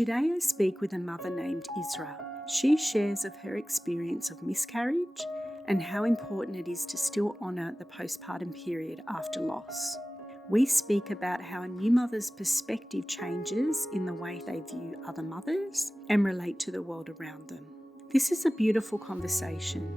Today I speak with a mother named Isra. She shares of her experience of miscarriage and how important it is to still honour the postpartum period after loss. We speak about how a new mother's perspective changes in the way they view other mothers and relate to the world around them. This is a beautiful conversation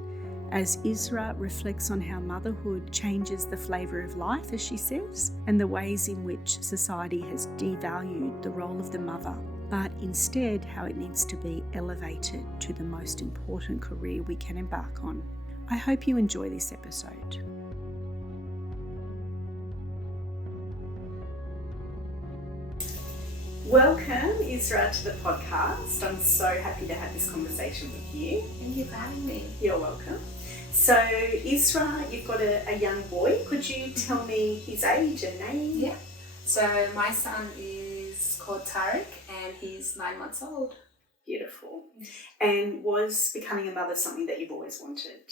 as Isra reflects on how motherhood changes the flavour of life, as she says, and the ways in which society has devalued the role of the mother, but instead how it needs to be elevated to the most important career we can embark on. I hope you enjoy this episode. Welcome, Isra, to the podcast. I'm so happy to have this conversation with you. Thank you for having me. You're welcome. So, Isra, you've got a young boy. Could you tell me his age and name? Yeah. So, my son is called Tarek and he's 9 months old. Beautiful. And was becoming a mother something that you've always wanted?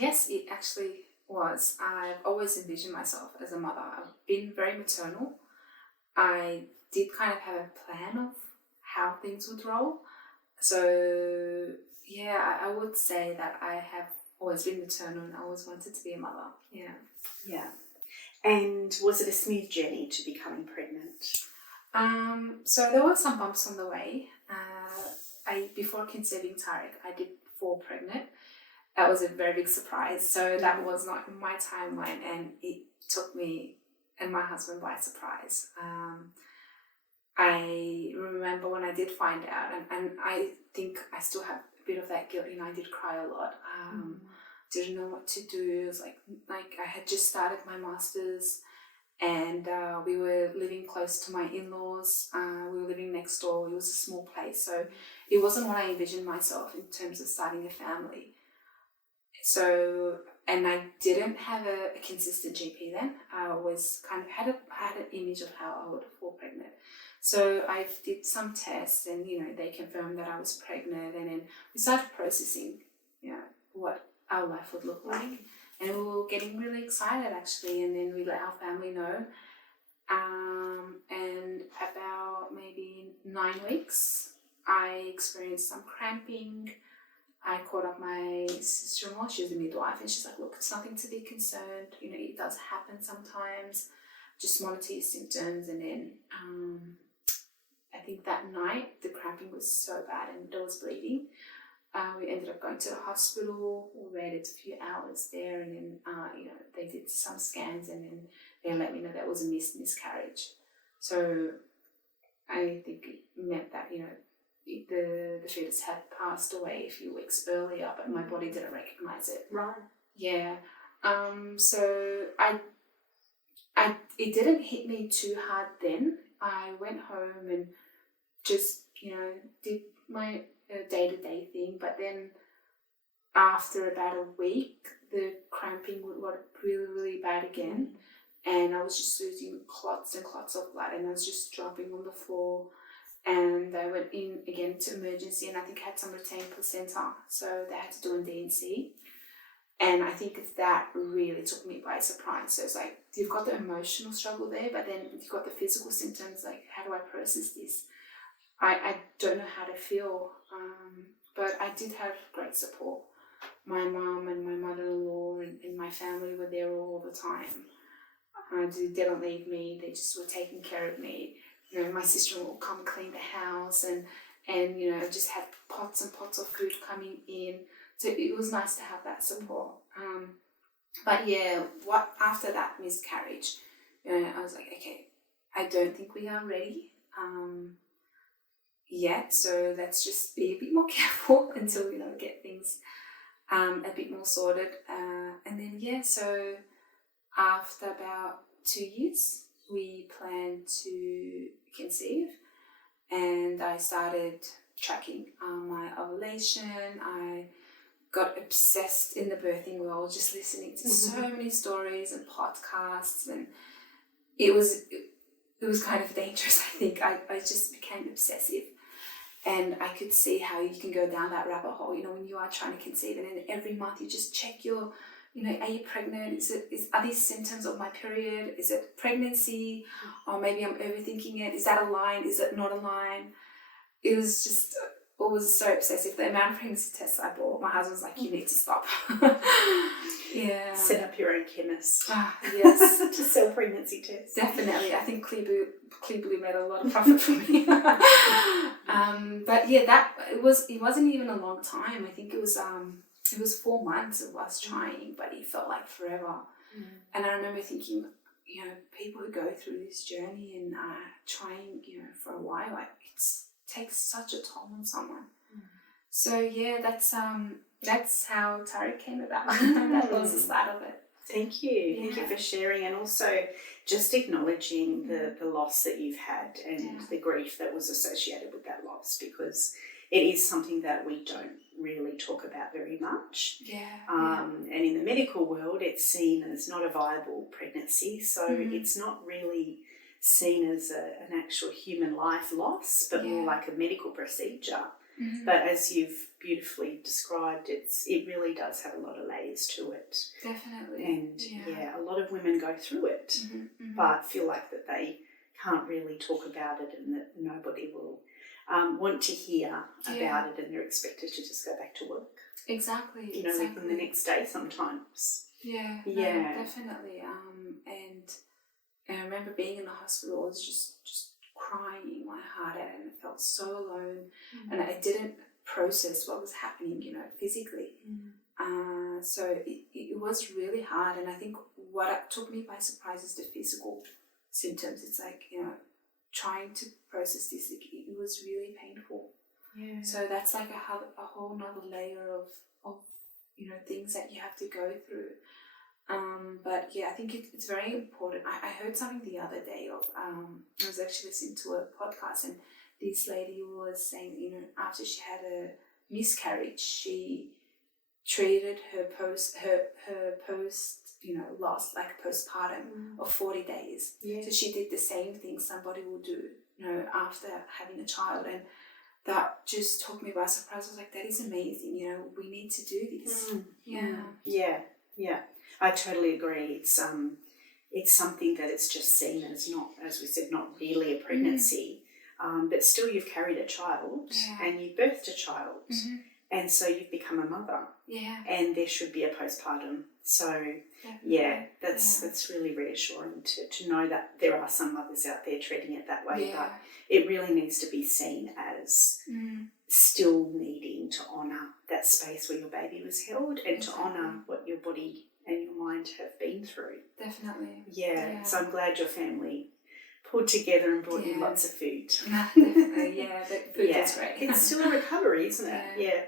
Yes, it actually was. I've always envisioned myself as a mother. I've been very maternal. I did kind of have a plan of how things would roll. So, yeah, I would say that I have always been maternal and I always wanted to be a mother. Yeah. And was it a smooth journey to becoming pregnant? So there were some bumps on the way. Before conceiving Tarek, I did fall pregnant. That was a very big surprise. So that was not my timeline and it took me and my husband by surprise. I remember when I did find out, and I think I still have a bit of that guilt. I did cry a lot. Didn't know what to do. It was like I had just started my master's, and we were living close to my in-laws. We were living next door. It was a small place, so it wasn't what I envisioned myself in terms of starting a family. So, and I didn't have a consistent GP then. I always kind of had an image of how I would fall pregnant. So I did some tests and, they confirmed that I was pregnant, and then we started processing, what our life would look like. And we were getting really excited actually, and then we let our family know. And about maybe 9 weeks, I experienced some cramping. I called up my sister-in-law, she was a midwife, and she's like, look, it's nothing to be concerned. It does happen sometimes. Just monitor your symptoms. And then I think that night the cramping was so bad and there was bleeding. We ended up going to the hospital. We waited a few hours there, and then they did some scans, and then they let me know that was a miscarriage. So I think it meant that the fetus had passed away a few weeks earlier, but my body didn't recognize it. Right. Yeah. So it didn't hit me too hard then. I went home and just did my day-to-day thing, but then after about a week the cramping got really, really bad again, and I was just losing clots and clots of blood, and I was just dropping on the floor. And I went in again to emergency, and I think I had some retained placenta, so they had to do a D&C. And I think that really took me by surprise. So it's like, you've got the emotional struggle there, but then you've got the physical symptoms, like, how do I process this? I don't know how to feel, but I did have great support. My mum and my mother-in-law and my family were there all the time. They didn't leave me, they just were taking care of me. My sister-in-law would come clean the house and just had pots and pots of food coming in. So it was nice to have that support. But yeah, after that miscarriage, I was like, okay, I don't think we are ready yet. So let's just be a bit more careful until we get things a bit more sorted. And then so after about 2 years, we planned to conceive, and I started tracking my ovulation. I got obsessed in the birthing world, just listening to so many stories and podcasts, and it was kind of dangerous. I think I just became obsessive, and I could see how you can go down that rabbit hole, when you are trying to conceive, and then every month you just check your are you pregnant? Are these symptoms of my period? Is it pregnancy? Or maybe I'm overthinking it. Is that a line? Is it not a line? It was so obsessive. The amount of pregnancy tests I bought, my husband was like, you need to stop. Yeah. Set up your own chemist. Yes. To sell pregnancy tests. Definitely. I think Clear Blue made a lot of profit for me. But yeah, it wasn't even a long time. I think it was 4 months of us trying, but it felt like forever. And I remember thinking, people who go through this journey and trying, for a while, like it takes such a toll on someone. So yeah, that's how Tariq came about. That was the start of it. Thank you. Thank you for sharing, and also just acknowledging the loss that you've had and the grief that was associated with that loss, because it is something that we don't really talk about very much. And in the medical world, it's seen as not a viable pregnancy, so it's not really seen as an actual human life loss, but more like a medical procedure. But as you've beautifully described, it really does have a lot of layers to it. Definitely. And a lot of women go through it, but feel like that they can't really talk about it, and that nobody will want to hear about it, and they're expected to just go back to work. Exactly. Within the next day sometimes. Yeah. No, definitely. And I remember being in the hospital, I was just crying my heart out, and I felt so alone, and I didn't process what was happening, physically. So it was really hard, and I think what took me by surprise is the physical symptoms. It's like, trying to process this, it was really painful. Yeah. So that's like a whole nother layer of things that you have to go through. But yeah, I think it's very important. I heard something the other day of, I was actually listening to a podcast, and this lady was saying, after she had a miscarriage, she treated her post loss like postpartum of 40 days. Yeah. So she did the same thing somebody will do, after having a child, and that just took me by surprise. I was like, that is amazing. We need to do this. Yeah. I totally agree. It's something that it's just seen as not, as we said, not really a pregnancy, but still you've carried a child and you've birthed a child, and so you've become a mother. Yeah. And there should be a postpartum. So that's really reassuring to know that there are some mothers out there treating it that way, but it really needs to be seen as still needing to honour that space where your baby was held, and to honour what your body and your mind have been through. Definitely. Yeah. So I'm glad your family pulled together and brought you lots of food. Definitely, the food is great. It's still a recovery, isn't it? Yeah.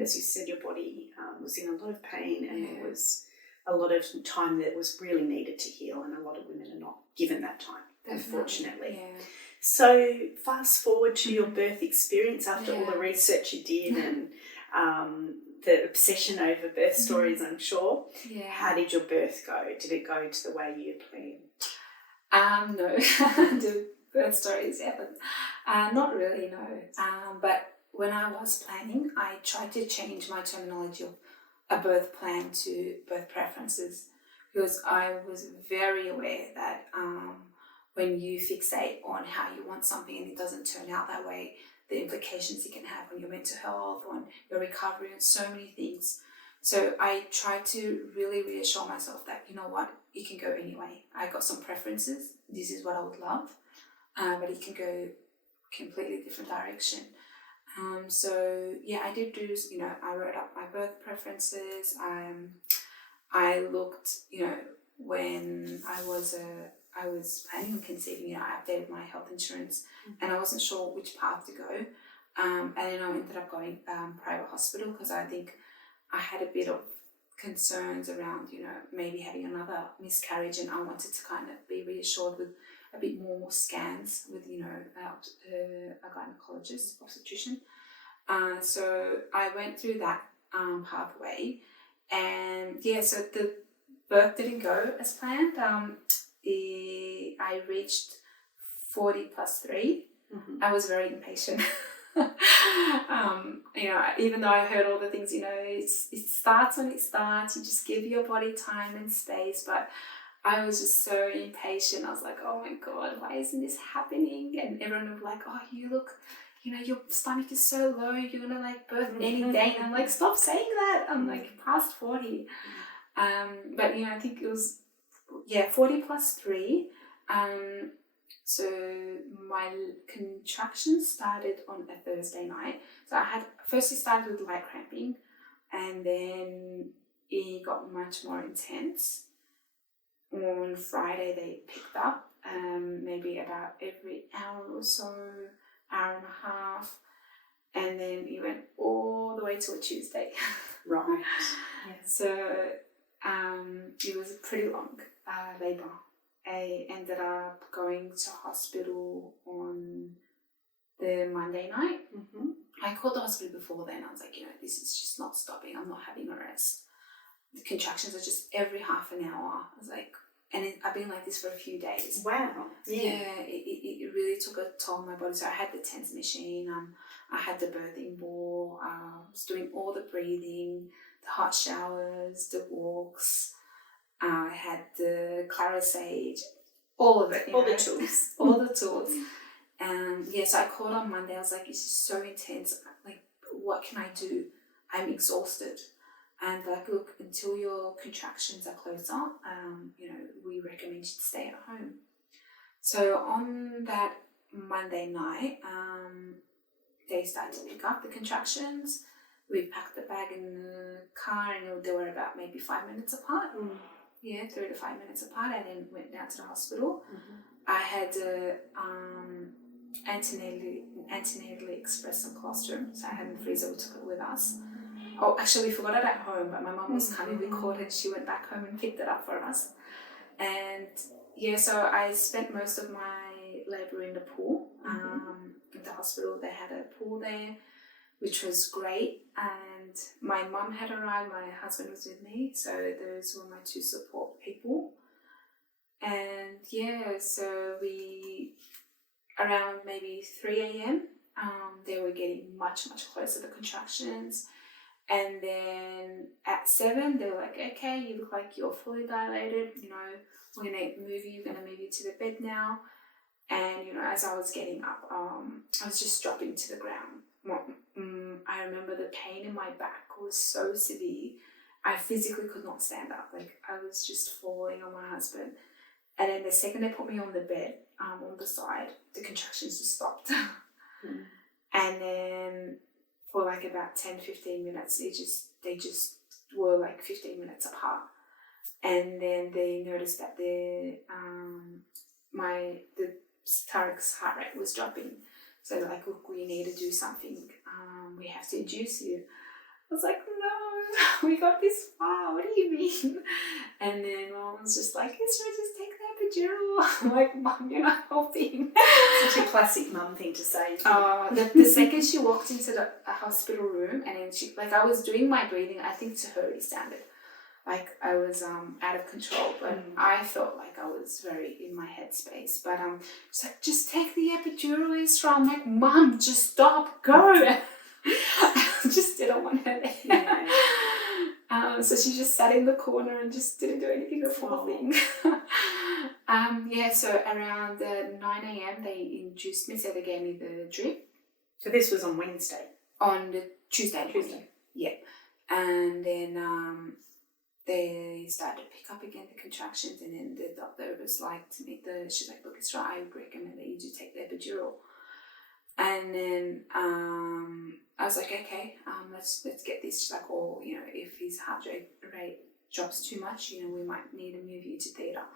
As you said, your body was in a lot of pain, and there was a lot of time that was really needed to heal, and a lot of women are not given that time, unfortunately. Yeah. So fast forward to your birth experience after all the research you did and the obsession over birth stories, I'm sure. Yeah. How did your birth go? Did it go to the way you planned? No. The birth stories happened. Not really, no. But when I was planning, I tried to change my terminology of a birth plan to birth preferences, because I was very aware that when you fixate on how you want something and it doesn't turn out that way, the implications it can have on your mental health, on your recovery, and so many things. So I tried to really reassure myself that, it can go anyway. I got some preferences. This is what I would love, but it can go completely different direction. I did do, I wrote up my birth preferences. I looked, when I was planning on conceiving, I updated my health insurance, and I wasn't sure which path to go. And then I ended up going private hospital, because I think I had a bit of concerns around, maybe having another miscarriage, and I wanted to kind of be reassured with a bit more scans with, a gynecologist, obstetrician. So I went through that pathway, and so the birth didn't go as planned. I reached 40+3. I was very impatient. Even though I heard all the things, it starts when it starts. You just give your body time and space. But I was just so impatient. I was like, oh my God, why isn't this happening? And everyone was like, oh, you look, your stomach is so low. You're going to like birth any day. And I'm like, stop saying that. I'm like past 40. But, I think it was, 40 plus 3. So my contractions started on a Thursday night. So firstly started with light cramping, and then it got much more intense. On Friday they picked up, maybe about every hour or so, hour and a half, and then it went all the way to a Tuesday. Right. Yeah. So it was a pretty long labour. I ended up going to hospital on the Monday night. Mm-hmm. I called the hospital before then. I was like, this is just not stopping. I'm not having a rest. The contractions are just every half an hour. I was like, I've been like this for a few days. Wow. Yeah, it really took a toll on my body. So I had the TENS machine. I had the birthing ball. I was doing all the breathing, the hot showers, the walks. I had the Clarisage, all of it. All the tools. All the tools. So I called on Monday. I was like, this is so intense. Like, what can I do? I'm exhausted. And like, look, until your contractions are closer, we recommend you to stay at home. So on that Monday night, they started to pick up the contractions. We packed the bag in the car, and they were about maybe 5 minutes apart. 3 to 5 minutes apart, and then went down to the hospital. Mm-hmm. I had antenatally expressed some colostrum, so I had in the freezer. We took it with us. Oh, actually, we forgot it at home, but my mum was coming. We called it. She went back home and picked it up for us. And so I spent most of my labour in the pool. At the hospital, they had a pool there, which was great. And my mum had arrived. My husband was with me, so those were my 2 support people. And so we, around maybe 3 a.m, they were getting much, much closer to contractions. And then at 7, they were like, okay, you look like you're fully dilated, we're going to move you to the bed now. And, as I was getting up, I was just dropping to the ground. I remember the pain in my back was so severe. I physically could not stand up. Like, I was just falling on my husband. And then the second they put me on the bed, on the side, the contractions just stopped. And then for like about 10-15 minutes, they just were like 15 minutes apart. And then they noticed that the Tarek's heart rate was dropping. So they're like, look, we need to do something. We have to induce you. I was like, no, we got this far. What do you mean? And then Mom was just like, Isra'S, just take that epidural. I'm like, Mum, you're not helping. Such a classic mum thing to say. The second she walked into the hospital room, and then I was doing my breathing, I think to her it sounded like I was out of control, but I felt like I was very in my headspace. But she's like, just take the epidural, Isra'S. I'm like, Mum, just stop, go. I just didn't want her there. Yeah. So she just sat in the corner and just didn't do anything, the poor thing. So around 9 a.m. they induced me, so they gave me the drip. So this was on Wednesday? On the Tuesday. Yeah. And then they started to pick up again the contractions, and then the doctor was like to me, she's like, look, it's right, I would recommend that you do take the epidural. And then I was like, okay, let's get this. She's like, if his heart rate drops too much, we might need to move you to theatre.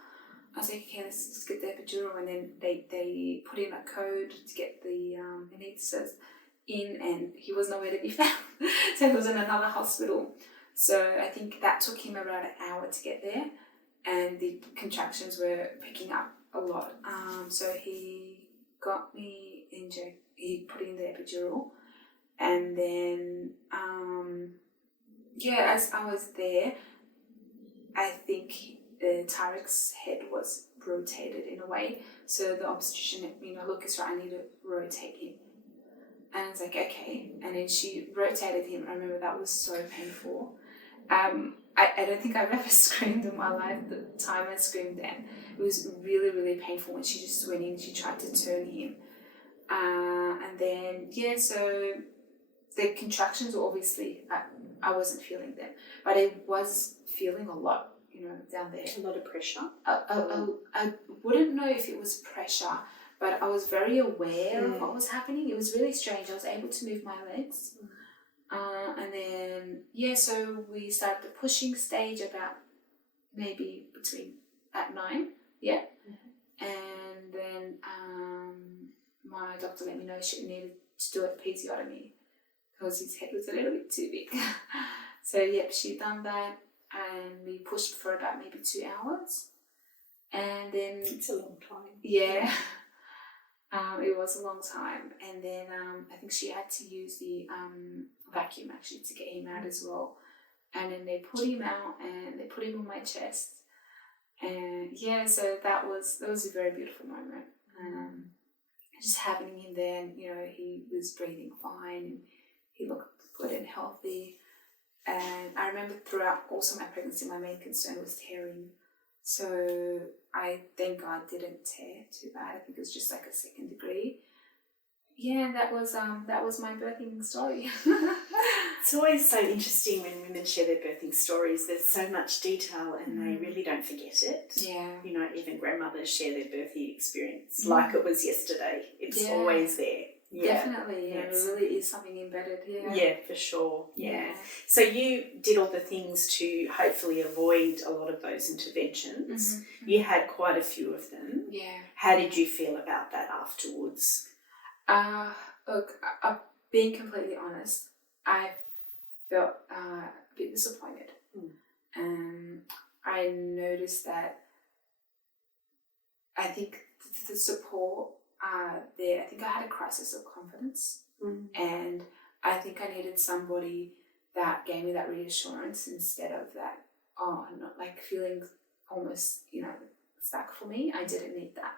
I was like, okay, let's get the epidural. And then they put in a code to get the anaesthetist in, and he was nowhere to be found. So he was in another hospital. So I think that took him around an hour to get there, and the contractions were picking up a lot. So he got me injected. He put in the epidural, and then as I was there, I think Tarek's head was rotated in a way. So the obstetrician, look, it's right, I need to rotate him. And it's like, okay. And then she rotated him. I remember that was so painful. I don't think I've ever screamed in my life the time I screamed then. It was really, really painful when she just went in, she tried to turn him. And then, so the contractions were obviously, I wasn't feeling them, but I was feeling a lot, down there. A lot of pressure? I wouldn't know if it was pressure, but I was very aware of what was happening. It was really strange. I was able to move my legs. And then, so we started the pushing stage about maybe at 9, And then my doctor let me know she needed to do a episiotomy because his head was a little bit too big. So, she done that, and we pushed for about maybe 2 hours. And then... It's a long time. Yeah. It was a long time. And then I think she had to use the vacuum actually to get him out as well. And then they put him out and they put him on my chest. And so that was a very beautiful moment. Just having him there, and, he was breathing fine and he looked good and healthy. And I remember throughout also my pregnancy, my main concern was tearing. So I thank God didn't tear too bad. I think it was just like a 2nd degree. Yeah, that was my birthing story. It's always so interesting when women share their birthing stories. There's so much detail and they really don't forget it. Yeah. Even grandmothers share their birthing experience like it was yesterday. It's always there. Yeah. Definitely. It really is something embedded. Yeah. Yeah, for sure. Yeah. So you did all the things to hopefully avoid a lot of those interventions. Mm-hmm. You had quite a few of them. Yeah. How did you feel about that afterwards? Look, being completely honest, I felt a bit disappointed. I noticed that I think the support there, I think I had a crisis of confidence, and I think I needed somebody that gave me that reassurance instead of that, not like feeling almost, stuck for me. I didn't need that.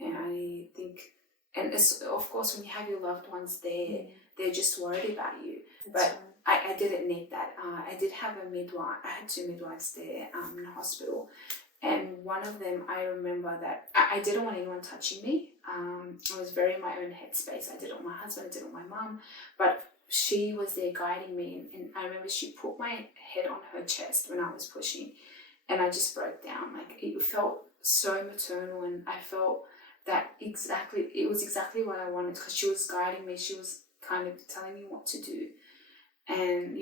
And I think, and it's, of course, when you have your loved ones there, they're just worried about you. That's right. I didn't need that. I did have a midwife. I had 2 midwives there in the hospital. And one of them, I remember that I didn't want anyone touching me. I was very in my own headspace. I didn't want my husband, I didn't want my mum. But she was there guiding me. And I remember she put my head on her chest when I was pushing. And I just broke down. Like, it felt so maternal. And I felt that it was exactly what I wanted, because she was guiding me. She was kind of telling me what to do. And,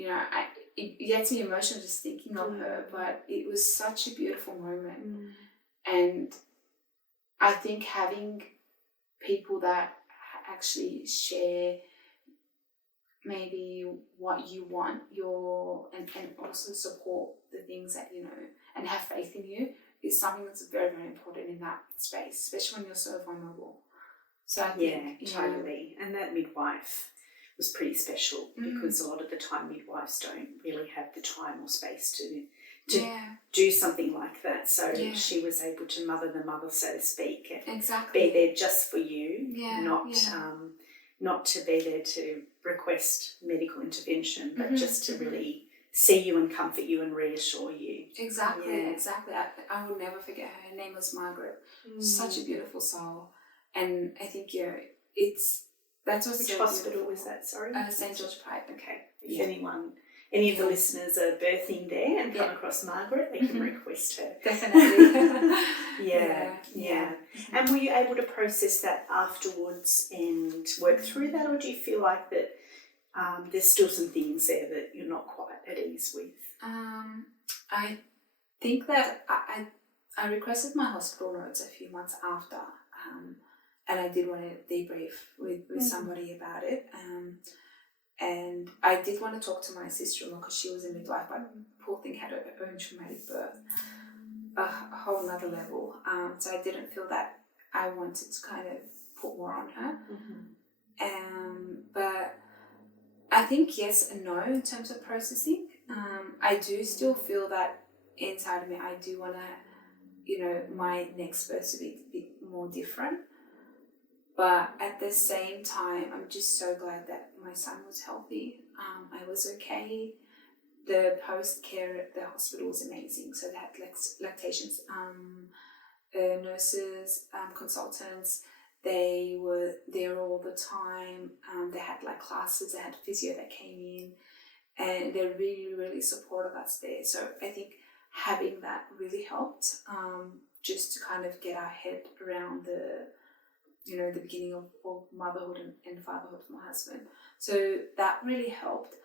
it gets me emotional just thinking of her, but it was such a beautiful moment. And I think having people that actually share maybe what you want, and also support the things that, and have faith in you, is something that's very, very important in that space, especially when you're so vulnerable. So I think, totally. And that midwife was pretty special, because a lot of the time midwives don't really have the time or space to do something like that. So she was able to mother the mother, so to speak, and be there just for you, not to be there to request medical intervention, but just to really see you and comfort you and reassure you. Exactly. I will never forget her. Her name was Margaret. Such a beautiful soul. And I think, that's what's Which hospital was that, sorry? St. George Pride. Okay. If any of the listeners are birthing there and come across Margaret, they can request her. Definitely. Yeah. And were you able to process that afterwards and work through that, or do you feel like that there's still some things there that you're not quite at ease with? I think that I requested my hospital notes a few months after, and I did want to debrief with somebody about it. And I did want to talk to my sister-in-law, because she was a midwife, but poor thing had her own traumatic birth, a whole nother level. So I didn't feel that I wanted to kind of put more on her. But I think yes and no in terms of processing. I do still feel that inside of me, I do want to, my next birth to be more different. But at the same time, I'm just so glad that my son was healthy. I was okay. The post-care at the hospital was amazing. So they had lactations nurses, consultants. They were there all the time. They had like classes. They had physio that came in, and they really, really supported us there. So I think having that really helped, just to kind of get our head around the beginning of motherhood and fatherhood for my husband. So that really helped.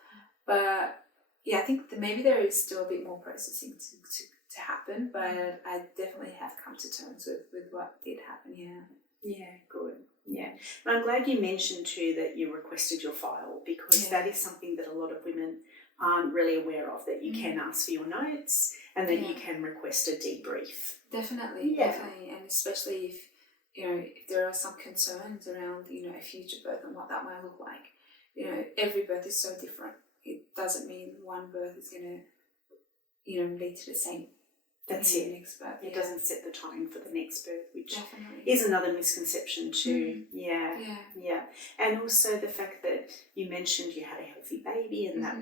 But yeah, I think that maybe there is still a bit more processing to happen, but I definitely have come to terms with what did happen. Yeah, good. Yeah. And I'm glad you mentioned too that you requested your file, because that is something that a lot of women aren't really aware of, that you can ask for your notes and that you can request a debrief. Definitely, and especially if there are some concerns around a future birth and what that might look like. Every birth is so different. It doesn't mean one birth is going to lead to the same. That's it. Next birth. It doesn't set the tone for the next birth, which definitely is another misconception too. Yeah. And also the fact that you mentioned you had a healthy baby, and that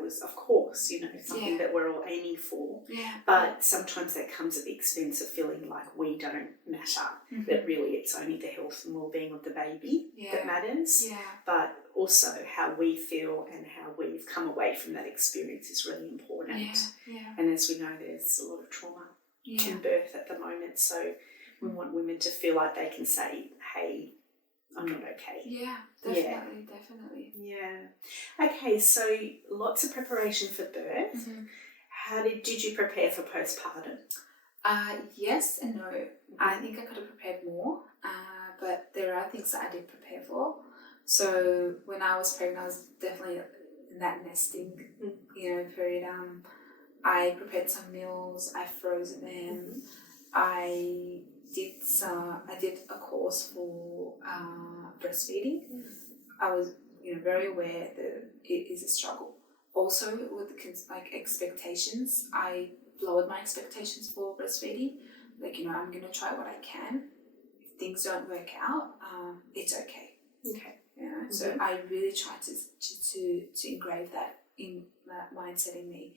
was of course something that we're all aiming for. But sometimes that comes at the expense of feeling like we don't matter. That really it's only the health and well-being of the baby that matters. But also how we feel and how we've come away from that experience is really important. And as we know, there's a lot of trauma in birth at the moment, so we want women to feel like they can say, hey, I'm not okay. Definitely. Okay, so lots of preparation for birth. How did you prepare for postpartum? Yes and no. I think I could have prepared more, but there are things that I did prepare for. So when I was pregnant, I was definitely in that nesting period. I prepared some meals, I frozen them. I did a course for breastfeeding. I was very aware that it is a struggle. Also with the expectations, I lowered my expectations for breastfeeding. I'm going to try what I can. If things don't work out, it's okay. So I really tried to engrave that in that mindset in me.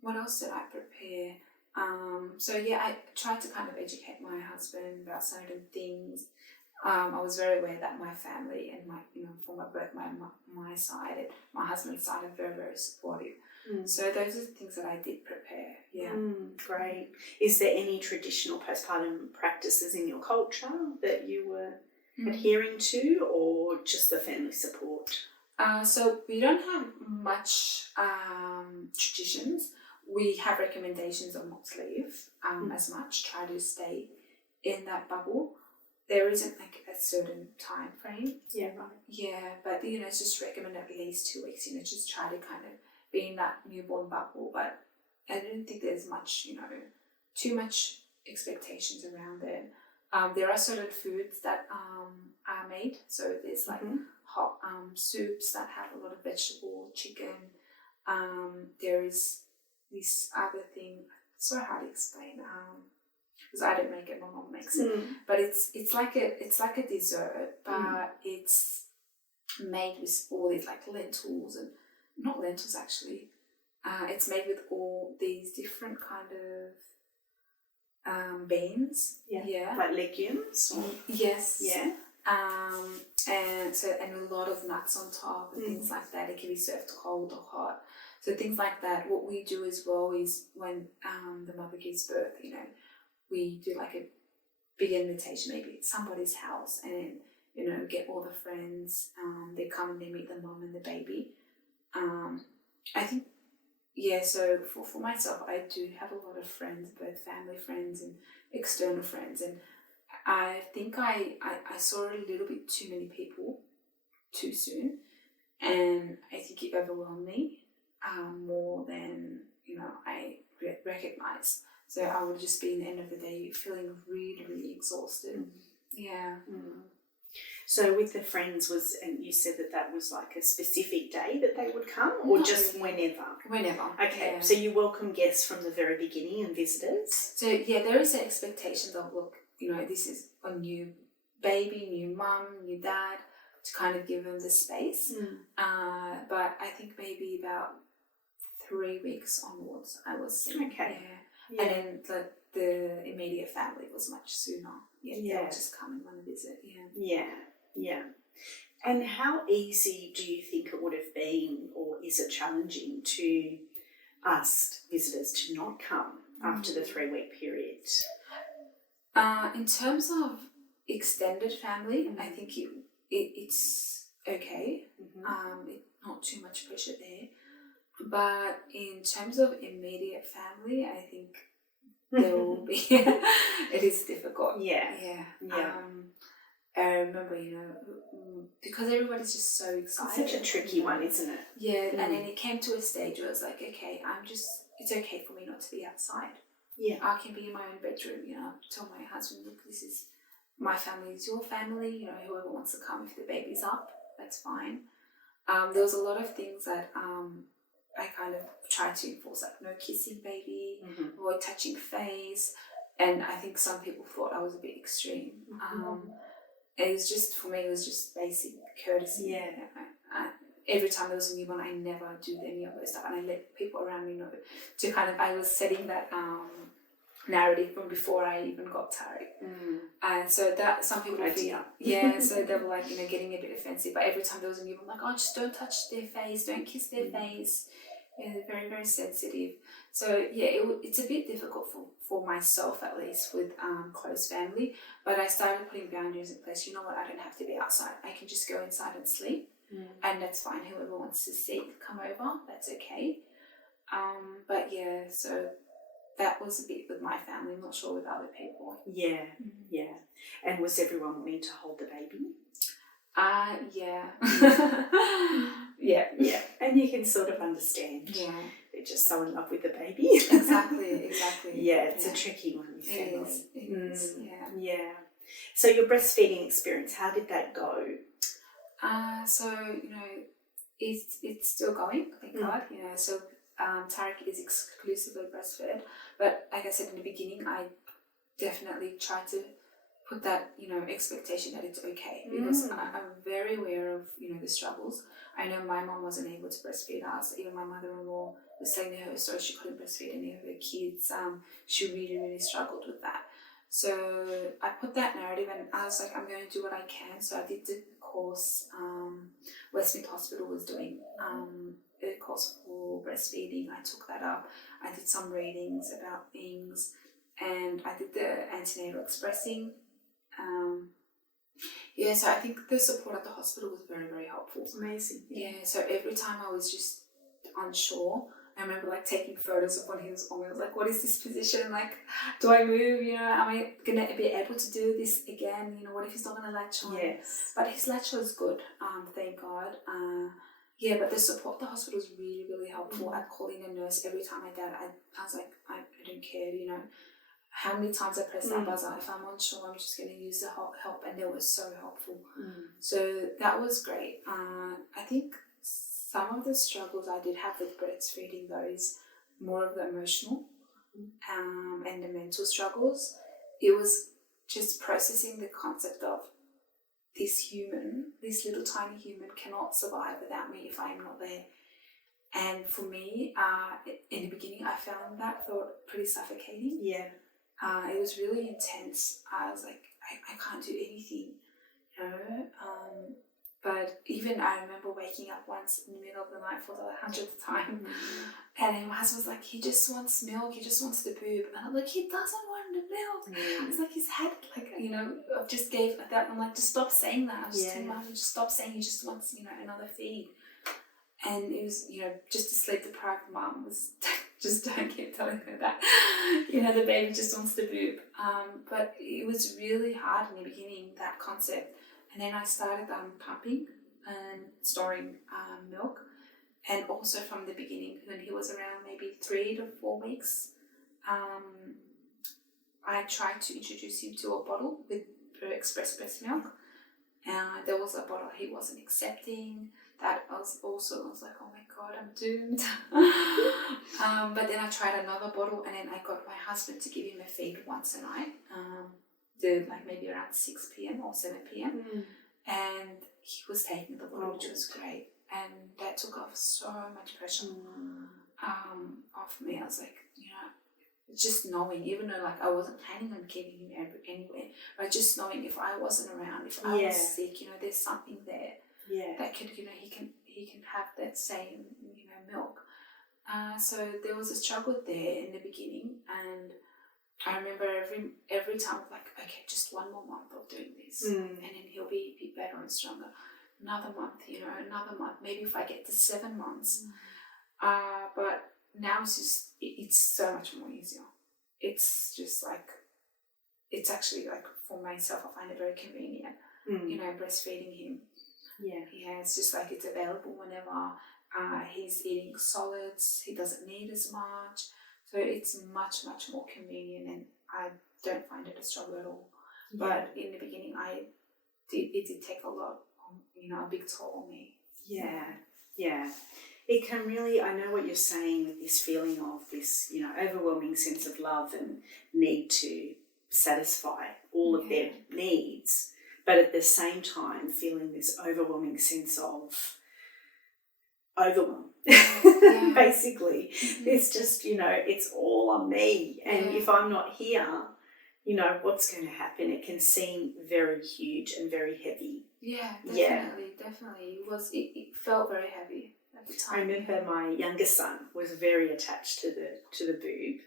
What else did I prepare? I tried to kind of educate my husband about certain things. I was very aware that my family and my, for my birth, my side and my husband's side are very, very supportive. So those are the things that I did prepare. Great. Is there any traditional postpartum practices in your culture that you were adhering to, or just the family support? So we don't have much traditions. We have recommendations on not to leave as much. Try to stay in that bubble. There isn't like a certain time frame. But it's just recommended at least 2 weeks. Just try to kind of be in that newborn bubble. But I don't think there's much, too much expectations around it. There are certain foods that are made. So there's like hot soups that have a lot of vegetable, chicken. There is this other thing, so hard to explain, because I don't make it, my mom makes it. But it's like a dessert, but it's made with all these like lentils, and not lentils actually. It's made with all these different kind of beans. Like legumes? Yes. And a lot of nuts on top and things like that. It can be served cold or hot. So things like that. What we do as well is when the mother gives birth, we do like a big invitation, maybe at somebody's house, and get all the friends. They come and they meet the mom and the baby. I think so for myself, I do have a lot of friends, both family friends and external friends, and I think I saw a little bit too many people too soon, and I think it overwhelmed me more than I recognized. So I would just be, in the end of the day, feeling really, really exhausted. So with the friends, and you said that was like a specific day that they would come, or just whenever? Whenever. Okay, yeah. So you welcome guests from the very beginning and visitors? So there is an expectation of, look, this is a new baby, new mum, new dad, to kind of give them the space. But I think maybe about 3 weeks onwards I was sick. Okay. Yeah. And then the immediate family was much sooner. They would just come and want to visit. Yeah. And how easy do you think it would have been, or is it challenging to ask visitors to not come after the 3-week period? In terms of extended family, I think it's okay. Not too much pressure there. But in terms of immediate family, I think there will be. It is difficult. Yeah. I remember, because everybody's just so excited. It's such a tricky one, isn't it? Yeah, and then it came to a stage where I was like, okay, it's okay for me not to be outside. Yeah. I can be in my own bedroom, tell my husband, look, this is my family, is your family, whoever wants to come, if the baby's up, that's fine. There was a lot of things that I kind of tried to enforce, like no kissing baby, avoid touching face, and I think some people thought I was a bit extreme. It was just, for me, it was just basic courtesy. Yeah. Every time there was a newborn, I never do any of those stuff, and I let people around me know to kind of, I was setting that narrative from before I even got Tariq. And so that some people feel, so they were like, getting a bit offensive, but every time there was a newborn, like, oh, just don't touch their face, don't kiss their face. They're very, very sensitive. So it's a bit difficult for myself, at least, with close family, but I started putting boundaries in place. You know what, I don't have to be outside, I can just go inside and sleep. And that's fine. Whoever wants to come over, that's okay. But so that was a bit with my family. I'm not sure with other people. Yeah. And was everyone wanting to hold the baby? Yeah. Yeah. And you can sort of understand. Yeah. They're just so in love with the baby. Exactly. Yeah, it's a tricky one with family. It is. Yeah. So your breastfeeding experience, how did that go? So, it's still going, thank God. So Tariq is exclusively breastfed, but like I said in the beginning, I definitely tried to put that, expectation that it's okay, because I'm very aware of, the struggles. I know my mom wasn't able to breastfeed us. Even my mother-in-law was saying her story, she couldn't breastfeed any of her kids. She really, really struggled with that. So I put that narrative, and I was like, I'm going to do what I can. So I did the course. Westmead Hospital was doing a course for breastfeeding. I took that up. I did some readings about things, and I did the antenatal expressing. So I think the support at the hospital was very, very helpful. Amazing. Yeah, so every time I was just unsure, I remember taking photos of when he was on me. I was like, what is this position? Do I move? Am I going to be able to do this again? What if he's not going to latch on? Yes. But his latch was good, thank God. But the support at the hospital was really, really helpful. I'd call in a nurse every time I was like, I don't care, how many times I pressed that buzzer. If I'm unsure, I'm just going to use the help, and they were so helpful. So that was great. I think some of the struggles I did have with breastfeeding, those more of the emotional and the mental struggles. It was just processing the concept of this little tiny human cannot survive without me if I am not there. And for me, in the beginning, I found that thought pretty suffocating. Yeah. It was really intense. I was like, I can't do anything, but even I remember waking up once in the middle of the night for the 100th time, and then my husband was like, he just wants milk, he just wants the boob, and I'm like, he doesn't want the milk. It's like his head, I just gave that. I'm like, just stop saying that. I was just telling him, just stop saying he just wants, another feed. And it was, just a sleep deprived mum was just don't keep telling her that, the baby just wants the boob. But it was really hard in the beginning, that concept. And then I started pumping and storing milk. And also from the beginning, when he was around maybe 3 to 4 weeks, I tried to introduce him to a bottle with express breast milk. There was a bottle he wasn't accepting. That I was like, oh my God, I'm doomed. But then I tried another bottle, and then I got my husband to give him a feed once a night. like maybe around 6 p.m. or 7 p.m. And he was taking the bottle, which was great. And that took off so much pressure off me. I was like, just knowing, even though like I wasn't planning on keeping him anywhere, but just knowing if I wasn't around, if I was sick, there's something there that could, he can have that same, milk. So there was a struggle there in the beginning, and I remember every time like, okay, just one more month of doing this, and then he'll be better and stronger. Another month, another month. Maybe if I get to 7 months, but now it's so much more easier. It's just like, it's actually like for myself, I find it very convenient, breastfeeding him. Yeah, it's just like it's available whenever. He's eating solids, he doesn't need as much. So it's much, much more convenient, and I don't find it a struggle at all. Yeah. But in the beginning, it did take a lot, a big toll on me. Yeah. It can really, I know what you're saying with this feeling of this, overwhelming sense of love and need to satisfy all of their needs, but at the same time feeling this overwhelming sense of overwhelm. Basically, it's just, it's all on me. And if I'm not here, what's going to happen? It can seem very huge and very heavy. Yeah, definitely. It felt very heavy at the time. I remember my youngest son was very attached to the boob,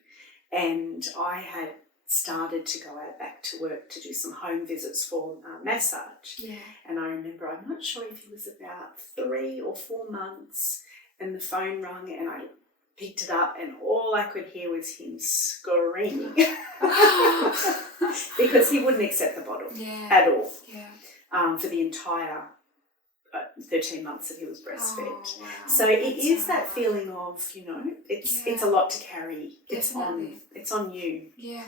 and I had started to go out back to work to do some home visits for massage. Yeah. And I remember, I'm not sure if he was about 3 or 4 months, and the phone rang and I picked it up and all I could hear was him screaming because he wouldn't accept the bottle at all for the entire 13 months that he was breastfed. Wow. So it is that feeling of, it's a lot to carry. It's on you. Yeah.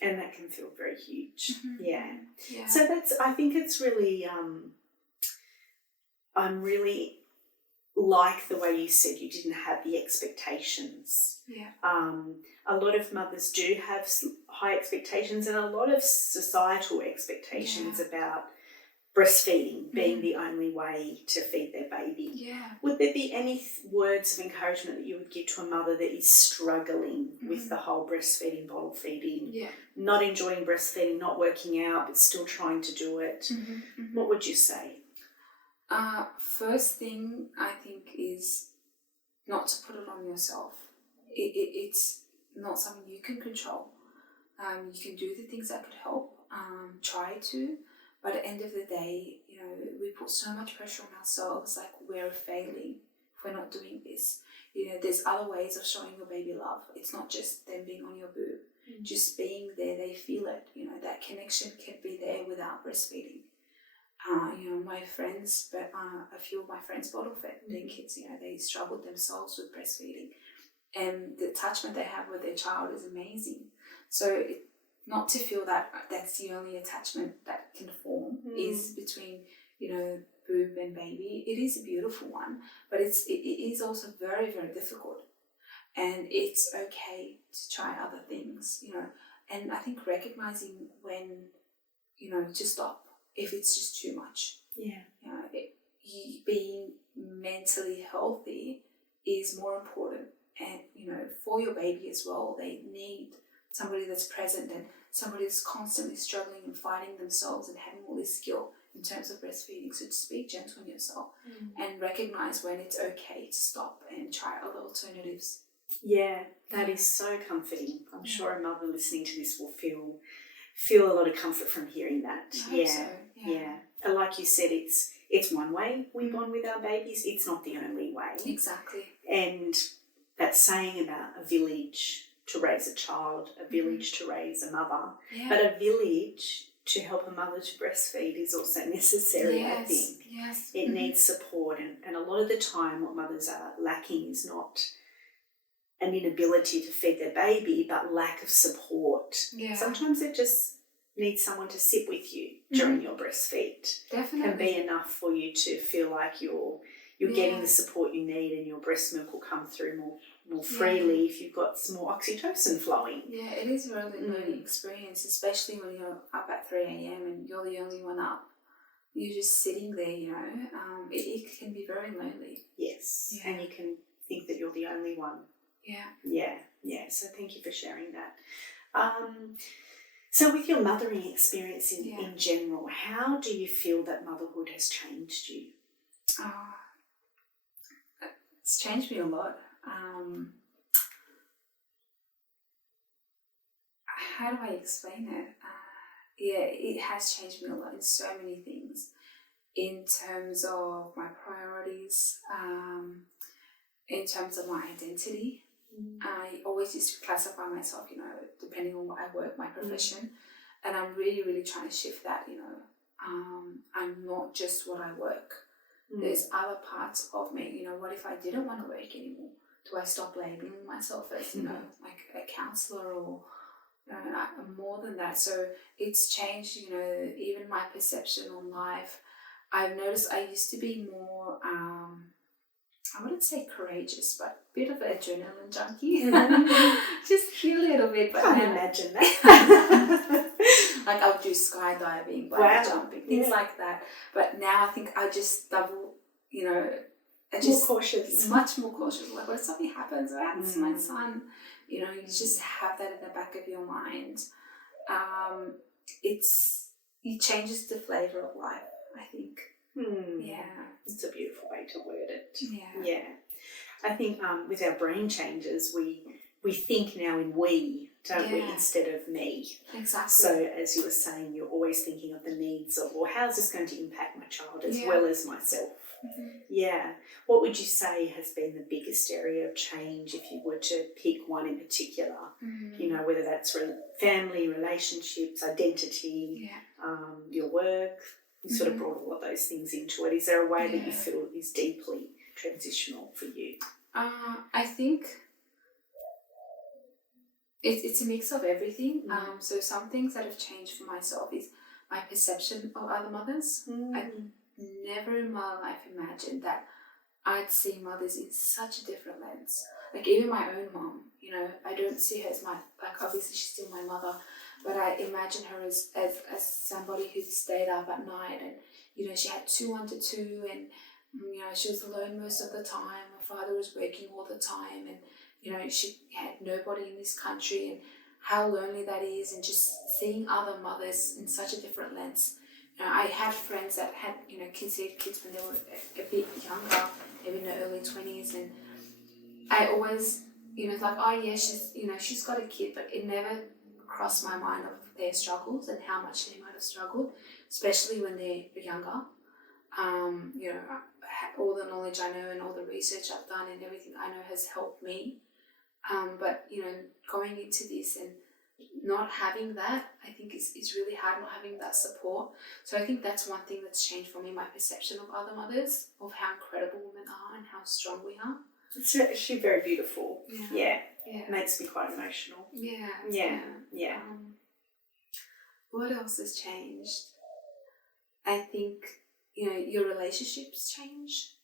And that can feel very huge. Mm-hmm. Yeah. So I think it's really, I'm really like the way you said you didn't have the expectations. Yeah. A lot of mothers do have high expectations and a lot of societal expectations about breastfeeding being the only way to feed their baby. Yeah. Would there be any words of encouragement that you would give to a mother that is struggling with the whole breastfeeding, bottle feeding, not enjoying breastfeeding, not working out, but still trying to do it? What would you say? First thing I think is not to put it on yourself. It's not something you can control. You can do the things that could help, try to, but at the end of the day, we put so much pressure on ourselves, like we're failing if we're not doing this. There's other ways of showing your baby love. It's not just them being on your boob. Just being there, they feel it. That connection can be there without breastfeeding. My friends, but a few of my friends bottle fed their kids. They struggled themselves with breastfeeding, and the attachment they have with their child is amazing. So not to feel that that's the only attachment that can form is between boob and baby. It is a beautiful one, but it is also very, very difficult, and it's okay to try other things. And I think recognizing when to stop if it's just too much. Being mentally healthy is more important, and for your baby as well, they need somebody that's present and somebody that's constantly struggling and fighting themselves and having all this skill in terms of breastfeeding. So just be gentle on yourself and recognize when it's okay to stop and try other alternatives. Yeah, that is so comforting. I'm sure a mother listening to this will feel a lot of comfort from hearing that. I hope so. Yeah. And like you said, it's one way we bond with our babies. It's not the only way. Exactly. And that saying about a village to raise a child, a village to raise a mother, but a village to help a mother to breastfeed is also necessary, I think. Yes. It needs support, and a lot of the time what mothers are lacking is not an inability to feed their baby, but lack of support. Yeah. Sometimes it just needs someone to sit with you during your breastfeed. Definitely. Can be enough for you to feel like you're you're getting the support you need, and your breast milk will come through more freely if you've got some more oxytocin flowing. Yeah, it is a really learning experience, especially when you're up at 3 a.m. and you're the only one up. You're just sitting there, it can be very lonely. Yes, and you can think that you're the only one. Yeah. So thank you for sharing that. So with your mothering experience in general, how do you feel that motherhood has changed you? It's changed me a lot. How do I explain it? It has changed me a lot in so many things. In terms of my priorities, in terms of my identity. I always used to classify myself, depending on what I work, my profession. And I'm really, really trying to shift that, I'm not just what I work. There's other parts of me, what if I didn't want to work anymore? Do I stop labeling myself as, like a counsellor or more than that? So it's changed, even my perception on life. I've noticed I used to be more, I wouldn't say courageous, but a bit of an adrenaline junkie. Just a little bit. But I can't imagine that. Like I would do skydiving, bungee jumping, things like that. But now I think I just double, more cautious. Much more cautious. Like, what if something happens? That's my son. You just have that in the back of your mind. It changes the flavour of life, I think. Yeah. It's a beautiful way to word it. Yeah. I think with our brain changes, we think now in we, don't we, instead of me. Exactly. So as you were saying, you're always thinking of the needs of, well, how's this going to impact my child as well as myself? Yeah. What would you say has been the biggest area of change if you were to pick one in particular? Whether that's family, relationships, identity, your work. You sort of brought all of those things into it. Is there a way that you feel is deeply transitional for you? I think it's a mix of everything. So some things that have changed for myself is my perception of other mothers. I never in my life imagined that I'd see mothers in such a different lens. Like even my own mom, I don't see her as obviously she's still my mother, but I imagine her as somebody who stayed up at night and, she had 2 under 2 and, she was alone most of the time. Her father was working all the time and, she had nobody in this country and how lonely that is, and just seeing other mothers in such a different lens. I had friends that had, kids when they were a bit younger, maybe in their early 20s, and I always, it's like, oh yeah, she's got a kid, but it never crossed my mind of their struggles and how much they might have struggled, especially when they're younger. All the knowledge I know and all the research I've done and everything I know has helped me. But, going into this and not having that, I think is really hard, not having that support. So I think that's one thing that's changed for me, my perception of other mothers, of how incredible women are and how strong we are. It's actually very beautiful. Yeah. It makes me quite emotional. Yeah. What else has changed? I think, your relationships change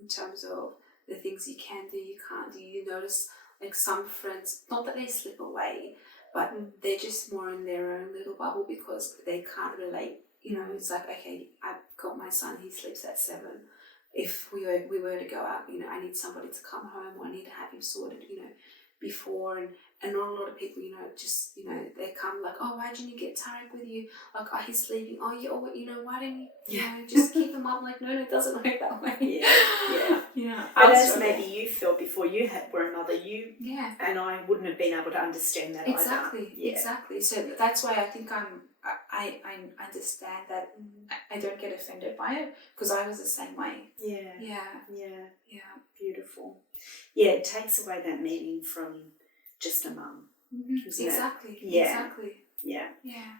in terms of the things you can do, you can't do. You notice like some friends, not that they slip away, but they're just more in their own little bubble because they can't relate. It's like, okay, I've got my son, he sleeps at 7. If we were to go out, I need somebody to come home, or I need to have him sorted, before, and not a lot of people, just, they come like, oh, why didn't you get Tarek with you? Like, oh, he's sleeping. Oh, yeah, why don't you, just keep him up? Like, no, it doesn't work that way. Yeah. But as maybe you felt before you were a mother, and I wouldn't have been able to understand that exactly. either. Exactly. So that's why I think I understand that I don't get offended by it, because I was the same way. Yeah. Beautiful. Yeah, it takes away that meaning from just a mum. Exactly. Exactly. Yeah.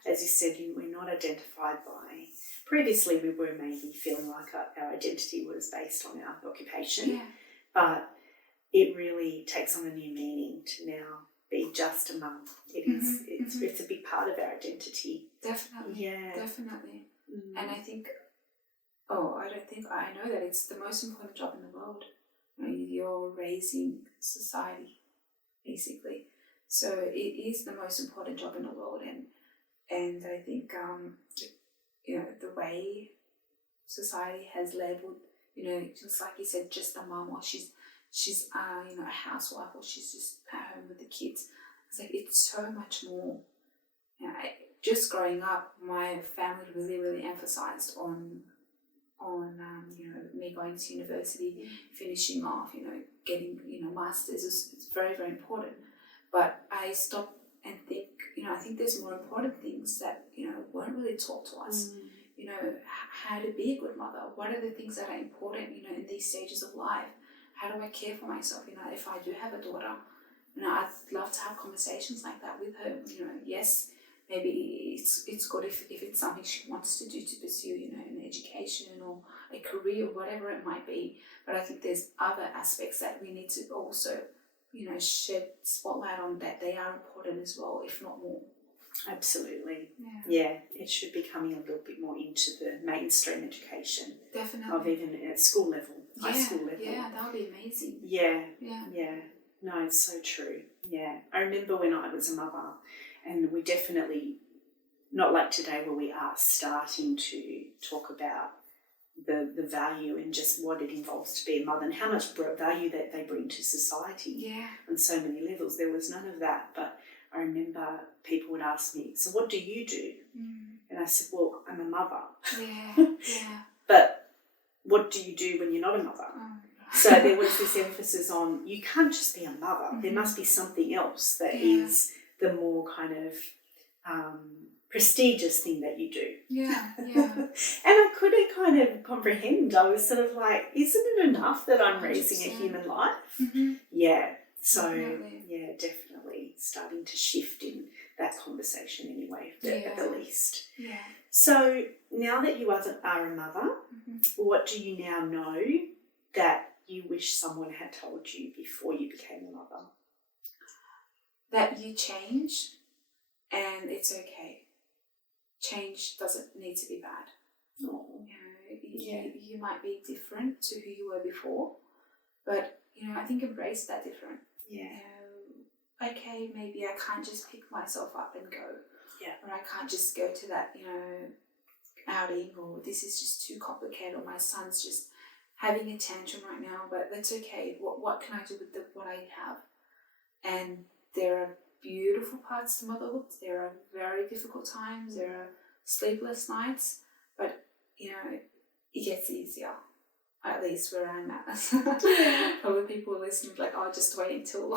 As you said, we're not identified by. Previously, we were maybe feeling like our identity was based on our occupation, but it really takes on a new meaning to now be just a mum. It's a big part of our identity. Definitely. Definitely. And I think I know that it's the most important job in the world. You know, you're raising society, basically. So it is the most important job in the world, and I think you know, the way society has labelled, you know, just like you said, just a mum, or she's you know, a housewife, or she's just at home with the kids. It's like, it's so much more. You know, just growing up, my family really emphasised on you know, me going to university, finishing off, you know, getting, you know, masters is very important. But I stop and think, you know, I think there's more important things that, you know, weren't really taught to us. You know, how to be a good mother. What are the things that are important, you know, in these stages of life? How do I care for myself? You know, if I do have a daughter, you know, I'd love to have conversations like that with her. You know, yes, maybe it's good if it's something she wants to do, to pursue, you know, an education or a career, whatever it might be. But I think there's other aspects that we need to also, you know, shed spotlight on, that they are important as well, if not more. Absolutely. Yeah, it should be coming a little bit more into the mainstream education. Definitely. Of even at school level, high school level. Yeah, that would be amazing. Yeah. No, it's so true. Yeah. I remember when I was a mother, and we definitely, not like today where we are starting to talk about the value and just what it involves to be a mother and how much value that they bring to society on so many levels. There was none of that, but I remember people would ask me, so what do you do? And I said, well, I'm a mother. But what do you do when you're not a mother? So there was this emphasis on, you can't just be a mother. There must be something else that is the more kind of prestigious thing that you do. And I couldn't kind of comprehend. I was sort of like, isn't it enough that I'm 100%. Raising a human life? So definitely starting to shift in that conversation anyway, at the least. So now that you are a mother, what do you now know that you wish someone had told you before you became a mother? That you change and it's okay. Change doesn't need to be bad. Oh. You know, you might be different to who you were before, but, you know, I think embrace that different. You know, okay, maybe I can't just pick myself up and go. Or I can't just go to that, you know, outing, or this is just too complicated, or my son's just having a tantrum right now, but that's okay. What can I do with what I have? And there are beautiful parts to motherhood. There are very difficult times. There are sleepless nights, but, you know, it gets easier. At least where I'm at. Probably people listening like, oh, just wait until.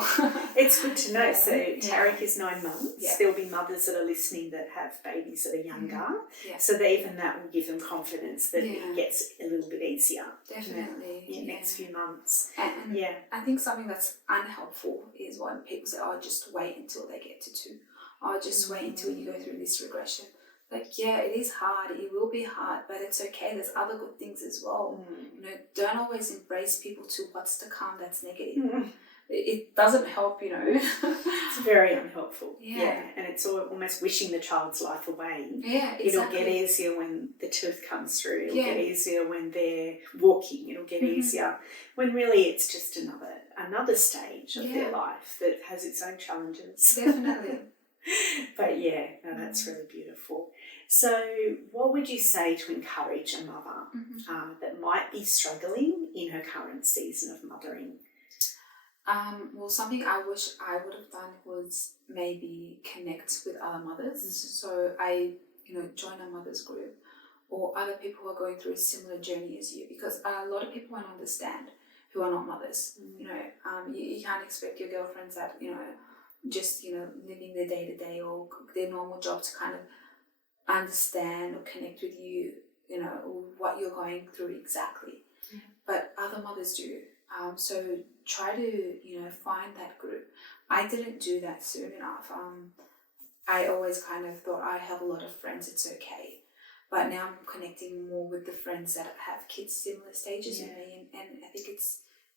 It's good to know. So Tarek is 9 months. There'll be mothers that are listening that have babies that are younger. So that even that will give them confidence that it gets a little bit easier. Definitely. In the next few months. And I think something that's unhelpful is when people say, oh, just wait until they get to 2. Oh, just wait until you go through this regression. Like, it is hard. It will be hard, but it's okay. There's other good things as well. You know, don't always embrace people to what's to come that's negative. It doesn't help, you know. It's very unhelpful. And it's almost wishing the child's life away. Exactly. It'll get easier when the tooth comes through. It'll get easier when they're walking. It'll get easier when really it's just another stage of their life that has its own challenges. Definitely. But that's really beautiful. So what would you say to encourage a mother that might be struggling in her current season of mothering? Well, something I wish I would have done was maybe connect with other mothers. So I, you know, join a mother's group or other people who are going through a similar journey as you, because a lot of people won't understand who are not mothers. You know, you can't expect your girlfriends that, you know, just, you know, living their day-to-day or their normal job to kind of understand or connect with you, you know, what you're going through exactly. But other mothers do. So try to, you know, find that group. I didn't do that soon enough. I always kind of thought I have a lot of friends, it's okay. But now I'm connecting more with the friends that have kids similar stages to me, and I think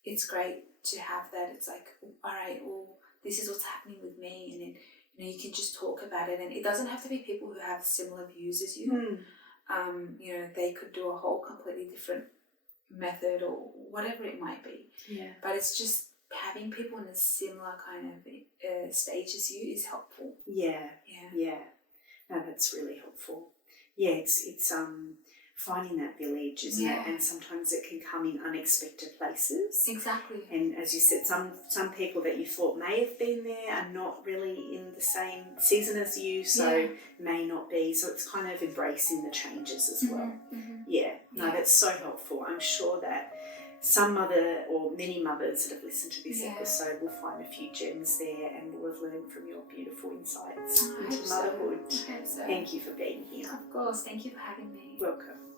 it's great to have that. It's like, all right, well, this is what's happening with me, and then, you know, you can just talk about it, and it doesn't have to be people who have similar views as you. you know, they could do a whole completely different method or whatever it might be. Yeah. But it's just having people in a similar kind of stage as you is helpful. Yeah. Yeah. Yeah. No, that's really helpful. Yeah, it's finding that village, isn't it? And sometimes it can come in unexpected places. Exactly. And as you said, some people that you thought may have been there are not really in the same season as you, so may not be. So it's kind of embracing the changes as well. Yeah. No, that's so helpful. I'm sure that some mother or many mothers that have listened to this episode will find a few gems there and will have learned from your beautiful insights into motherhood. I hope so. Thank you for being here. Of course. Thank you for having me. Welcome.